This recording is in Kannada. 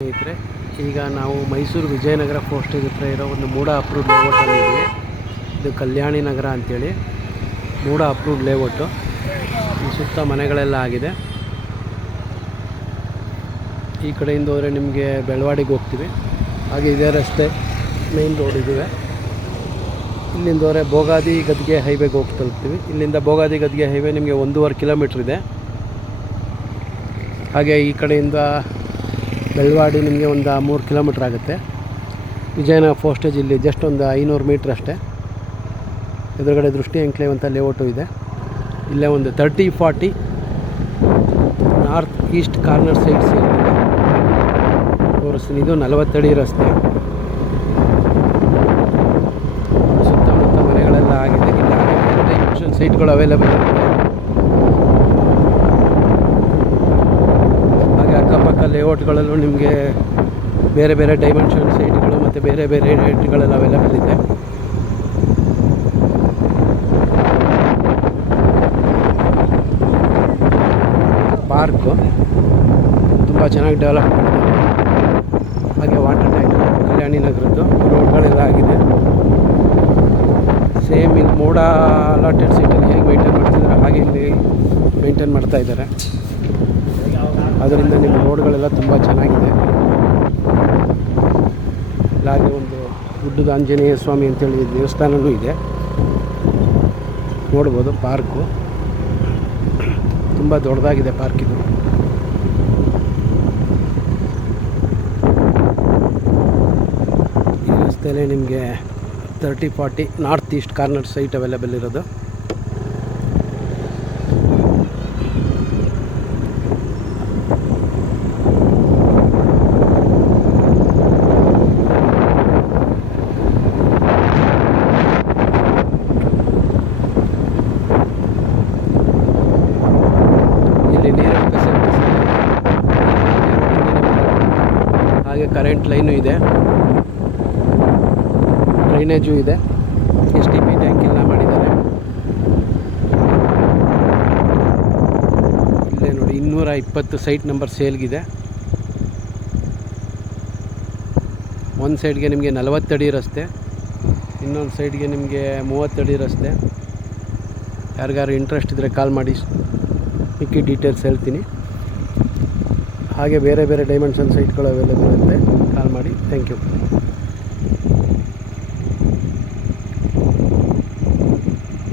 ಸ್ನೇಹಿತರೆ, ಈಗ ನಾವು ಮೈಸೂರು ವಿಜಯನಗರ ಪೋಸ್ಟೇಜ್ ಹತ್ರ ಇರೋ ಒಂದು ಮೂಡ ಅಪ್ರೂವ್ಡ್ ಲೇಔಟಲ್ಲಿ ಇದ್ದೀವಿ. ಇದು ಕಲ್ಯಾಣಿ ನಗರ ಅಂಥೇಳಿ ಮೂಡ ಅಪ್ರೂವ್ಡ್ ಲೇಔಟು. ಈ ಸುತ್ತ ಮನೆಗಳೆಲ್ಲ ಆಗಿದೆ. ಈ ಕಡೆಯಿಂದ ಹೋದರೆ ನಿಮಗೆ ಬೆಳವಾಡಿಗೆ ಹೋಗ್ತೀವಿ. ಹಾಗೆ ಇದೇ ರಸ್ತೆ ಮೇನ್ ರೋಡ್ ಇದಿವೆ. ಇಲ್ಲಿಂದ ಹೋದರೆ ಬೋಗಾದಿ ಗದ್ಗೆ ಹೈವೇಗೆ ಹೋಗಿ ತಲುಪ್ತೀವಿ. ಇಲ್ಲಿಂದ ಬೋಗಾದಿ ಗದ್ಗೆ ಹೈವೇ ನಿಮಗೆ 1.5 ಕಿಲೋಮೀಟ್ರ್ ಇದೆ. ಹಾಗೆ ಈ ಕಡೆಯಿಂದ ಬೆಳವಾಡಿ ನಿಮಗೆ ಒಂದು 3 ಕಿಲೋಮೀಟ್ರ್ ಆಗುತ್ತೆ. ವಿಜಯನಗರ ಪೋಸ್ಟೇಜ್ ಇಲ್ಲಿ ಜಸ್ಟ್ ಒಂದು 500 ಮೀಟ್ರ್ ಅಷ್ಟೇ. ಎದುರುಗಡೆ ದೃಷ್ಟಿ ಎನ್ಕ್ಲೇವ್ ಅಂತ ಲೇಔಟು ಇದೆ. ಇಲ್ಲೇ ಒಂದು 30-40 ನಾರ್ತ್ ಈಸ್ಟ್ ಕಾರ್ನರ್ ಸೈಡ್ ಸೇರಿದೆ ತೋರಿಸ್ತೀನಿ. ಇದು 40 ಅಡಿ ರಸ್ತೆ. ಸುತ್ತಮುತ್ತ ಮನೆಗಳೆಲ್ಲ ಆಗಿದೆ. ಇಲ್ಲ ಡೈಮೆನ್ಷನ್ ಸೈಟ್ಗಳು ಅವೈಲೇಬಲ್ ಇರುತ್ತೆ. ಹಾಗೆ ಅಕ್ಕಪಕ್ಕ ಲೇಔಟ್ಗಳಲ್ಲೂ ನಿಮಗೆ ಬೇರೆ ಬೇರೆ ಡೈಮೆನ್ಷನ್ ಸೈಟ್ಗಳು ಮತ್ತು ಬೇರೆ ಬೇರೆ ರೇಟ್ಗಳೆಲ್ಲ ಅವೈಲೇಬಲ್ ಇದೆ. ಪಾರ್ಕು ತುಂಬ ಚೆನ್ನಾಗಿ ಡೆವಲಪ್ ಮಾಡಿದ್ದಾರೆ. ಹಾಗೆ ವಾಟರ್ ಟ್ಯಾಂಕ್ ಕಲ್ಯಾಣಿ ನಗರದ್ದು ರೋಡ್ಗಳೆಲ್ಲ ಆಗಿದೆ. ಸೇಮ್ ಇಲ್ಲಿ ಮೂಡ ಅಲಾಟೆಡ್ ಸೀಟಲ್ಲಿ ಹೇಗೆ ಮೇಂಟೈನ್ ಮಾಡ್ತಿದ್ದಾರೆ ಹಾಗೆ ಇಲ್ಲಿ ಮೇಂಟೈನ್ ಮಾಡ್ತಾಯಿದ್ದಾರೆ. ಅದರಿಂದ ನಿಮ್ಮ ರೋಡ್ಗಳೆಲ್ಲ ತುಂಬ ಚೆನ್ನಾಗಿದೆ. ಹಾಗೆ ಒಂದು ಗುಡ್ಡದ ಆಂಜನೇಯ ಸ್ವಾಮಿ ಅಂತೇಳಿ ದೇವಸ್ಥಾನವೂ ಇದೆ, ನೋಡ್ಬೋದು. ಪಾರ್ಕು ತುಂಬ ದೊಡ್ಡದಾಗಿದೆ ಪಾರ್ಕ್ ಇದು. ಈ ರಸ್ತೆಯಲ್ಲೇ ನಿಮಗೆ 30-40 north East corner site available ಇರೋದು. ಇಲ್ಲಿ ನೀರಿನ ಫೆಸಿಲಿಟೀಸ್ ಇದೆ. ಹಾಗೆ ಕರೆಂಟ್ ಲೈನು ಇದೆ, ಡ್ರೈನೇಜು ಇದೆ, STP ಟ್ಯಾಂಕ್ ಎಲ್ಲ ಮಾಡಿದ್ದಾರೆ. ಇಲ್ಲೇ ನೋಡಿ 220 ಸೈಟ್ ನಂಬರ್ ಸೇಲ್ಗಿದೆ. ಒಂದು ಸೈಡ್ಗೆ ನಿಮಗೆ 40 ಅಡಿ ರಸ್ತೆ, ಇನ್ನೊಂದು ಸೈಡ್ಗೆ ನಿಮಗೆ 30 ಅಡಿ ರಸ್ತೆ. ಯಾರಿಗಾರು ಇಂಟ್ರೆಸ್ಟ್ ಇದ್ದರೆ ಕಾಲ್ ಮಾಡಿ, ಮಿಕ್ಕಿ ಡೀಟೇಲ್ಸ್ ಹೇಳ್ತೀನಿ. ಹಾಗೆ ಬೇರೆ ಬೇರೆ ಡೈಮೆನ್ಷನ್ ಸೈಟ್ಗಳು ಅವೈಲೇಬಲ್ ಇರುತ್ತೆ, ಕಾಲ್ ಮಾಡಿ. Thank you.